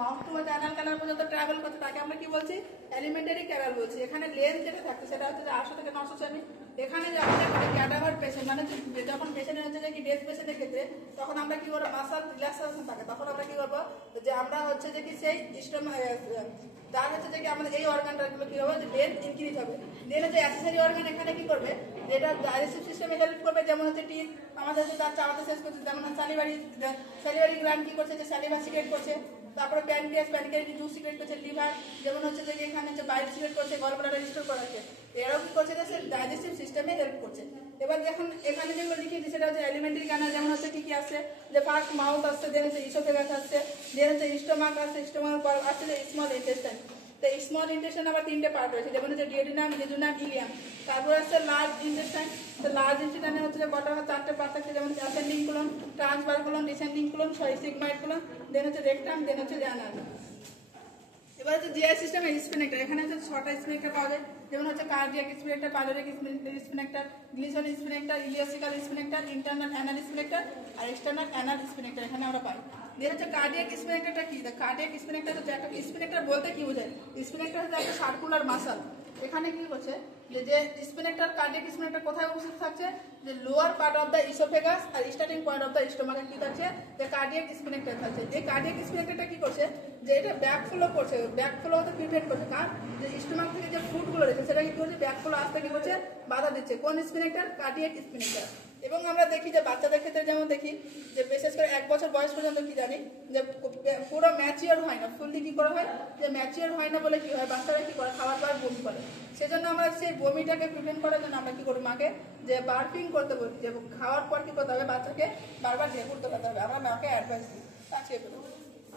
Mouth to anal canal পর্যন্ত travel করছে তাকে আমরা কি বলছি? এলিমেন্টারি ক্যানাল বলছি। এখানে লেন্থ যেটা থাকছে সেটা হচ্ছে যে 800 থেকে 900 সেমি। এখানে যে আমাদের ক্যাডাভার পেশেন্ট মানে যখন পেশেন্টের হচ্ছে যে কি ডেথ পেশেন্টের ক্ষেত্রে তখন আমরা কি করবো? মাসল রিল্যাক্সেশন থাকে, তখন আমরা কি করবো যে আমরা হচ্ছে যে কি সেই যার হচ্ছে যে কি আমাদের এই অর্গানটা কি হবে যে লেন্থ ইনক্রিজ হবে। দেন হচ্ছে অ্যাক্সেসরি অর্গান এখানে কি করবে? যেটা ডাইজেস্টিভ সিস্টেমে হেল্প করবে, যেমন হচ্ছে টিথ আমাদের যে তার চাবাতে শেষ করছে, যেমন স্যালিভারি গ্ল্যান্ড কি করছে যে স্যালিভা সিক্রেট করছে, তারপরে প্যানক্রিয়াস জুস সিক্রেট করছে, লিভার যেমন হচ্ছে যে এখানে হচ্ছে বাইল সিক্রেট করছে, গল ব্লাডার রিস্টোর করাচ্ছে। এরাও কি করছে যে ডাইজেস্টিভ সিস্টেমে হেল্প করছে। এবার যখন এখানে যেগুলো লিখেছি সেটা হচ্ছে এলিমেন্টারি ক্যানাল, যেমন হচ্ছে কি কি আসছে যে ফার্স্ট মাউথ আসছে, দেন হচ্ছে ইসোফেগাস আসছে, দেন হচ্ছে স্টোমাক আসছে, স্টোমাক পর আসছে যে স্মল ইন্টেস্টাইন। তো স্মল ইন্টেস্টাইন আবার 3টে পার্ট রয়েছে, যেমন হচ্ছে ডিওডিনাম, জেজুনাম, ইলিয়াম। তারপর আসছে লার্জ ইন্টেস্টাইন। তো লার্জ ইন্টেস্টাইনে হচ্ছে যে কটা 4টে পার্ট থাকছে, যেমন ascending colon, transverse colon, descending colon, sigmoid colon, then হচ্ছে রেকটাম, দেন হচ্ছে অ্যানাল। এবার হচ্ছে জিআই সিস্টেমের স্পিনেক্টার, এখানে হচ্ছে 6টা স্পিনেক্টার পাওয়া যায়, যেমন হচ্ছে cardiac sphincter, pyloric sphincter, Glisson sphincter, ileocaecal sphincter, internal anal sphincter আর এক্সটার্নাল অ্যানাল স্পিনেক্টার এখানে আমরা পাই। দিয়ে হচ্ছে কার্ডিয়াক স্পিনেক্টারটা কি? কার্ডিয়াক স্পিনেক্টার হচ্ছে একটা স্পিনেক্টার বলতে কি বোঝায়? স্পিনেক্টার হচ্ছে একটা সার্কুলার মাসল। এখানে কি করছে যে স্পিনেক্টার কার্ডিয়াক স্পিনেক্টার কোথায় অবস্থিত থাকছে? যে lower part of the oesophagus আর স্টার্টিং পয়েন্ট অফ দ্য স্টোমাকে কি থাকছে? যে কার্ডিয়াক স্পিনেক্টার থাকছে। এই কার্ডিয়াক স্পিনেক্টারটা কি করছে? যে এটা ব্যাকফ্লো করছে, ব্যাকফ্লো হতে প্রিভেন্ট করছে। কারণ যে স্টোমাক থেকে যে ফুডগুলো রয়েছে সেটা কি করছে? ব্যাকফ্লো আসতে কি করছে? বাধা দিচ্ছে। কোন স্পিনেক্টার? কার্ডিয়াক স্পিনেক্টার। এবং আমরা দেখি যে বাচ্চাদের ক্ষেত্রে যেমন দেখি যে বিশেষ করে 1 বছর বয়স পর্যন্ত কি জানি যে পুরো ম্যাচিওর হয় না, ফুললি কি করা হয় যে ম্যাচিওর হয় না বলে কি হয় বাচ্চারা কি করে খাওয়ার পর বমি করে। সেজন্য আমরা সেই বমিটাকে প্রিভেন্ট করার জন্য আমরা কি করি মাকে যে বার্পিং করতে বলি, যে খাওয়ার পর কি করতে হবে বাচ্চাকে বারবার ঢেকুর করতে হবে। আমরা মাকে অ্যাডভাইস দিই। আজকে